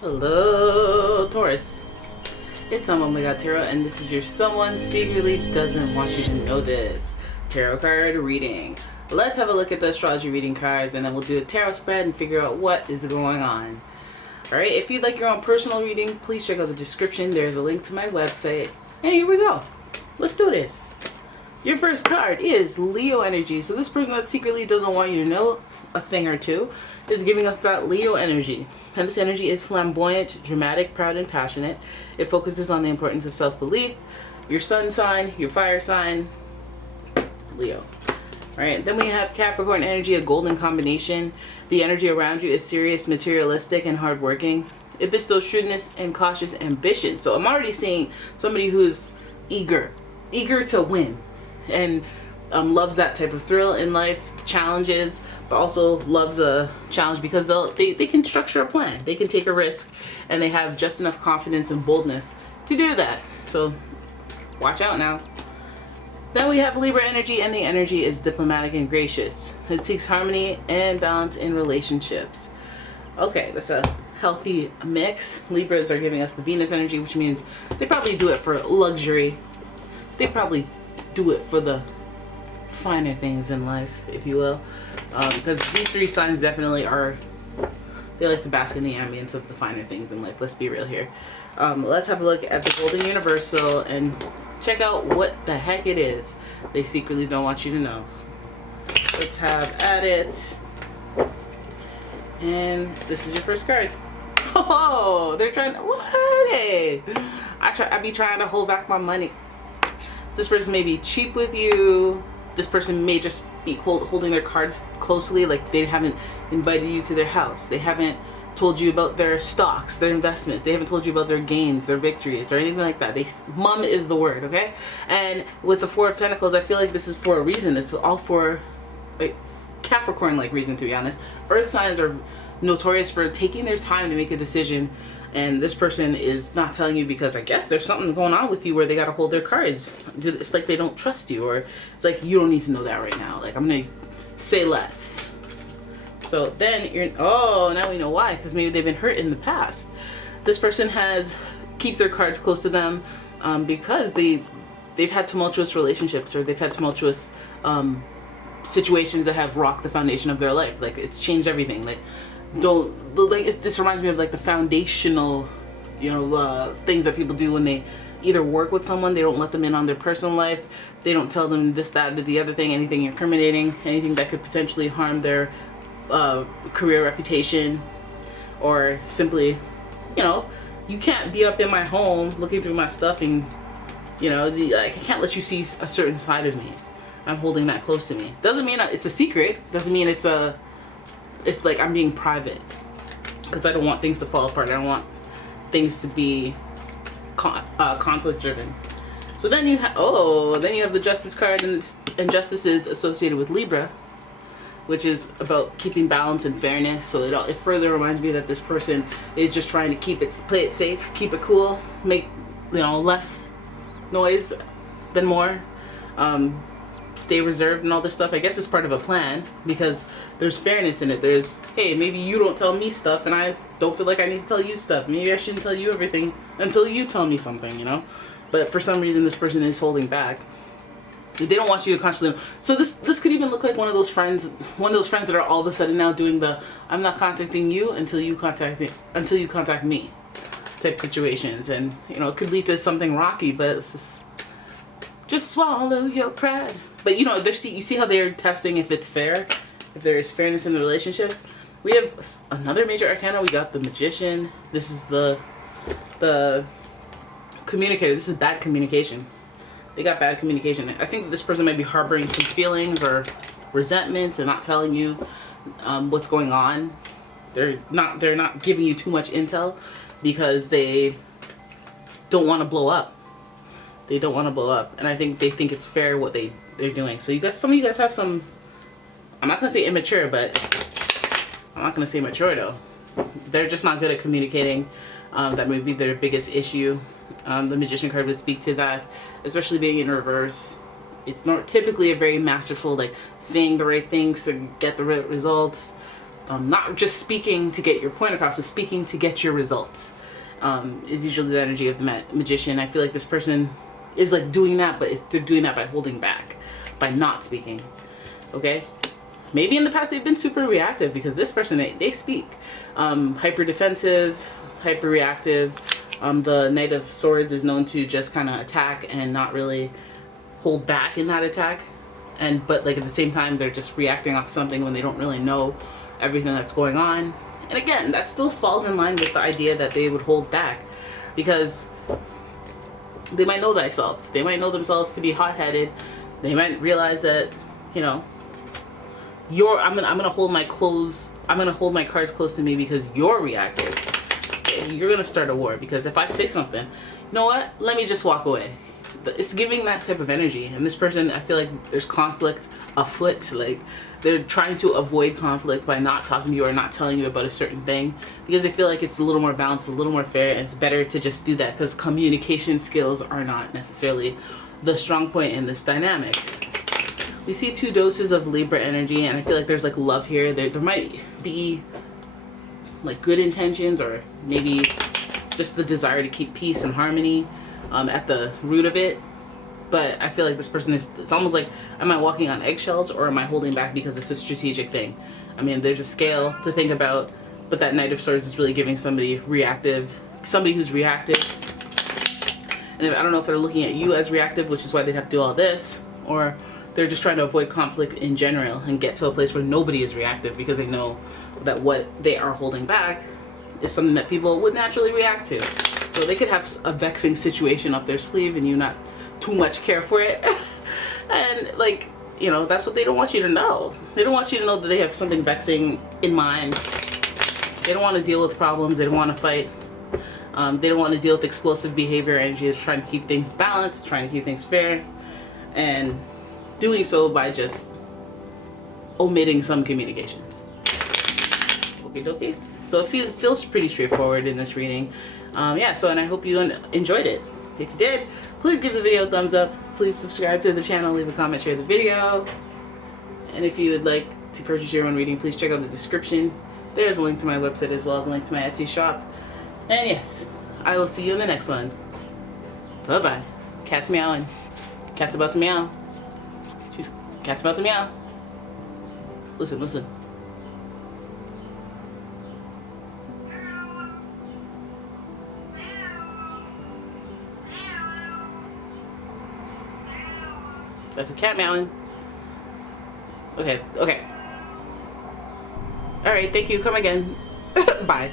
Hello, Taurus. It's umomgtarot, and this is your someone secretly doesn't want you to know this tarot card reading. Let's have a look at the astrology reading cards, and then we'll do a tarot spread and figure out what is going on. Alright, if you'd like your own personal reading, please check out the description. There's a link to my website. And here we go. Let's do this. Your first card is Leo energy. So this person that secretly doesn't want you to know a thing or two is giving us that Leo energy. And this energy is flamboyant, dramatic, proud, and passionate. It focuses on the importance of self-belief. Your sun sign, your fire sign, Leo. Alright, then we have Capricorn energy, a golden combination. The energy around you is serious, materialistic, and hardworking. It bestows shrewdness and cautious ambition. So I'm already seeing somebody who's eager to win, and loves that type of thrill in life, challenges, but also loves a challenge because they can structure a plan, they can take a risk, and they have just enough confidence and boldness to do that. So watch out now. Then we have Libra energy, and the energy is diplomatic and gracious. It seeks harmony and balance in relationships. Okay, that's a healthy mix. Libras are giving us the Venus energy, which means they probably do it for luxury. They probably do it for the finer things in life, if you will. Because these three signs definitely are, they like to bask in the ambience of the finer things in life. Let's be real here. Let's have a look at the Golden Universal and check out what the heck it is they secretly don't want you to know. Let's have at it. And this is your first card. Oh, they're trying to, what? Hey, I be trying to hold back my money. This person may be cheap with you. This person may just be holding their cards closely, like they haven't invited you to their house. They haven't told you about their stocks, their investments. They haven't told you about their gains, their victories, or anything like that. Mum is the word, okay? And with the Four of Pentacles, I feel like this is for a reason. It's all for like Capricorn-like reason, to be honest. Earth signs are notorious for taking their time to make a decision, and this person is not telling you because I guess there's something going on with you where they got to hold their cards. It's like they don't trust you, or it's like you don't need to know that right now. Like, I'm going to say less. So then oh, now we know why, because maybe they've been hurt in the past. This person keeps their cards close to them because they've had tumultuous relationships, or they've had tumultuous situations that have rocked the foundation of their life. Like, it's changed everything. Like, this reminds me of like the foundational, things that people do when they either work with someone. They don't let them in on their personal life. They don't tell them this, that, or the other thing, anything incriminating, anything that could potentially harm their career reputation, or simply, you can't be up in my home looking through my stuff and, I can't let you see a certain side of me. I'm holding that close to me. Doesn't mean it's a secret. Doesn't mean it's like I'm being private, because I don't want things to fall apart. I don't want things to be conflict driven. So then you have the Justice card, and Justice is associated with Libra, which is about keeping balance and fairness. So it further reminds me that this person is just trying to play it safe, keep it cool, make less noise than more. Stay reserved and all this stuff. I guess it's part of a plan, because there's fairness in it. There's, hey, maybe you don't tell me stuff and I don't feel like I need to tell you stuff. Maybe I shouldn't tell you everything until you tell me something, But for some reason this person is holding back. They don't want you to constantly. So this could even look like one of those friends that are all of a sudden now doing the I'm not contacting you until you contact me type situations. And it could lead to something rocky, but it's just swallow your pride. But you see how they're testing if it's fair, if there is fairness in the relationship. We have another major arcana. We got the Magician. This is the communicator. This is bad communication. They got bad communication. I think this person might be harboring some feelings or resentments and not telling you what's going on. They're not giving you too much intel because they don't want to blow up. They don't want to blow up, and I think they think it's fair what they're doing. So some of you guys have some, I'm not gonna say immature, but I'm not gonna say mature though. They're just not good at communicating. That may be their biggest issue. The Magician card would speak to that, especially being in reverse. It's not typically a very masterful, like saying the right things to get the right results. not just speaking to get your point across, but speaking to get your results, is usually the energy of the magician. I feel like this person is like doing that, but they're doing that by holding back, by not speaking. Okay? Maybe in the past they've been super reactive, because this person, they speak. Hyper defensive, hyper reactive. The Knight of Swords is known to just kind of attack and not really hold back in that attack. But like at the same time, they're just reacting off something when they don't really know everything that's going on. And again, that still falls in line with the idea that they would hold back, because they might know thyself. They might know themselves to be hot-headed. They might realize that, you know, I'm gonna hold my cards close to me because you're reactive. You're gonna start a war, because if I say something, you know what? Let me just walk away. It's giving that type of energy. And this person, I feel like there's conflict afoot. Like they're trying to avoid conflict by not talking to you or not telling you about a certain thing, because they feel like it's a little more balanced, a little more fair, and it's better to just do that, because communication skills are not necessarily the strong point in this dynamic. We see 2 doses of Libra energy, and I feel like there's like love here. There might be like good intentions, or maybe just the desire to keep peace and harmony at the root of it. But I feel like this person it's almost like, am I walking on eggshells, or am I holding back because it's a strategic thing? I mean, there's a scale to think about, but that Knight of Swords is really giving somebody who's reactive. And I don't know if they're looking at you as reactive, which is why they'd have to do all this, or they're just trying to avoid conflict in general and get to a place where nobody is reactive, because they know that what they are holding back is something that people would naturally react to. So they could have a vexing situation up their sleeve and you not too much care for it. And like, you know, that's what they don't want you to know. They don't want you to know that they have something vexing in mind. They don't want to deal with problems. They don't want to fight. They don't want to deal with explosive behavior energy. They're trying to keep things balanced, trying to keep things fair, and doing so by just omitting some communications. Okie dokie. So it feels pretty straightforward in this reading. Yeah, so, and I hope you enjoyed it. If you did, please give the video a thumbs up. Please subscribe to the channel, leave a comment, share the video. And if you would like to purchase your own reading, please check out the description. There's a link to my website, as well as a link to my Etsy shop. And yes, I will see you in the next one. Bye-bye. Cat's meowing. Cat's about to meow. Cat's about to meow. Listen, listen. That's a cat meowing. Okay, okay. Alright, thank you. Come again. Bye.